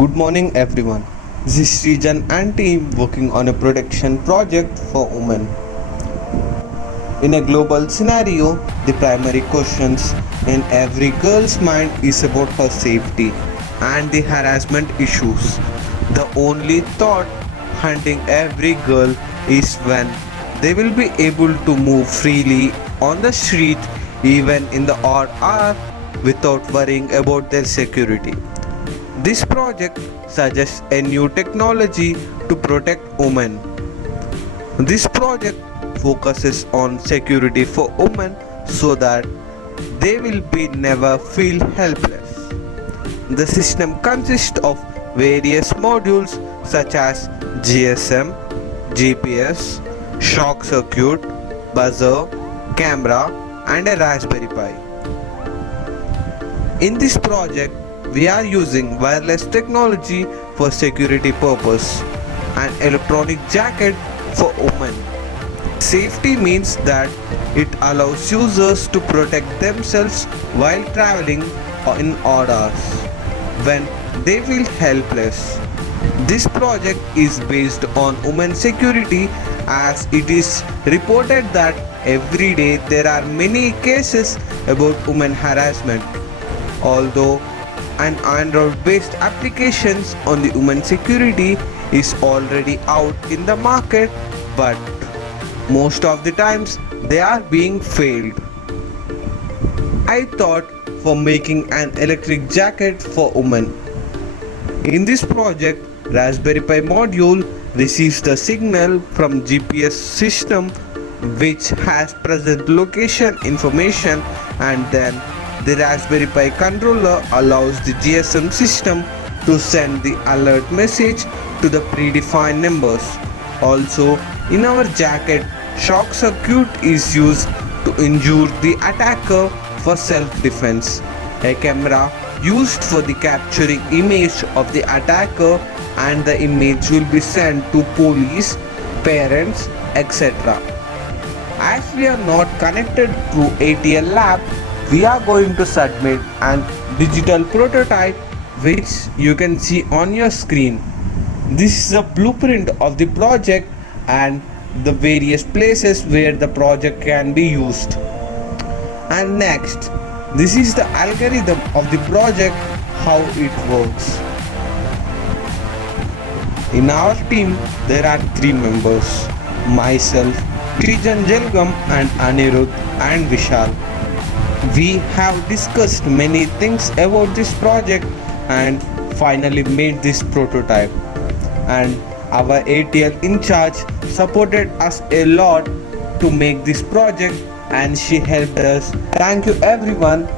Good morning, everyone. This is Srijan and team working on a protection project for women. In a global scenario, the primary questions in every girl's mind is about her safety and the harassment issues. The only thought hunting every girl is when they will be able to move freely on the street even in the odd hour without worrying about their security. This project suggests a new technology to protect women. This project focuses on security for women so that they will be never feel helpless. The system consists of various modules such as GSM, GPS, shock circuit, buzzer, camera and a Raspberry Pi. In this project, we are using wireless technology for security purpose and electronic jacket for women. Safety means that it allows users to protect themselves while traveling in odd hours when they feel helpless. This project is based on women's security as it is reported that every day there are many cases about women harassment. Although an Android-based applications on the women security is already out in the market, but most of the times they are being failed. I thought for making an electric jacket for women. In this project, Raspberry Pi module receives the signal from GPS system which has present location information, and then the Raspberry Pi controller allows the GSM system to send the alert message to the predefined numbers. Also, in our jacket, shock circuit is used to injure the attacker for self-defense. A camera used for the capturing image of the attacker, and the image will be sent to police, parents, etc. As we are not connected through ATL lab, we are going to submit an digital prototype which you can see on your screen. This is a blueprint of the project and the various places where the project can be used. And next, this is the algorithm of the project, how it works. In our team, there are 3 members: myself, Krijan Jelgam and Anirudh and Vishal. We have discussed many things about this project and finally made this prototype. And our ATL in charge supported us a lot to make this project and she helped us. Thank you everyone.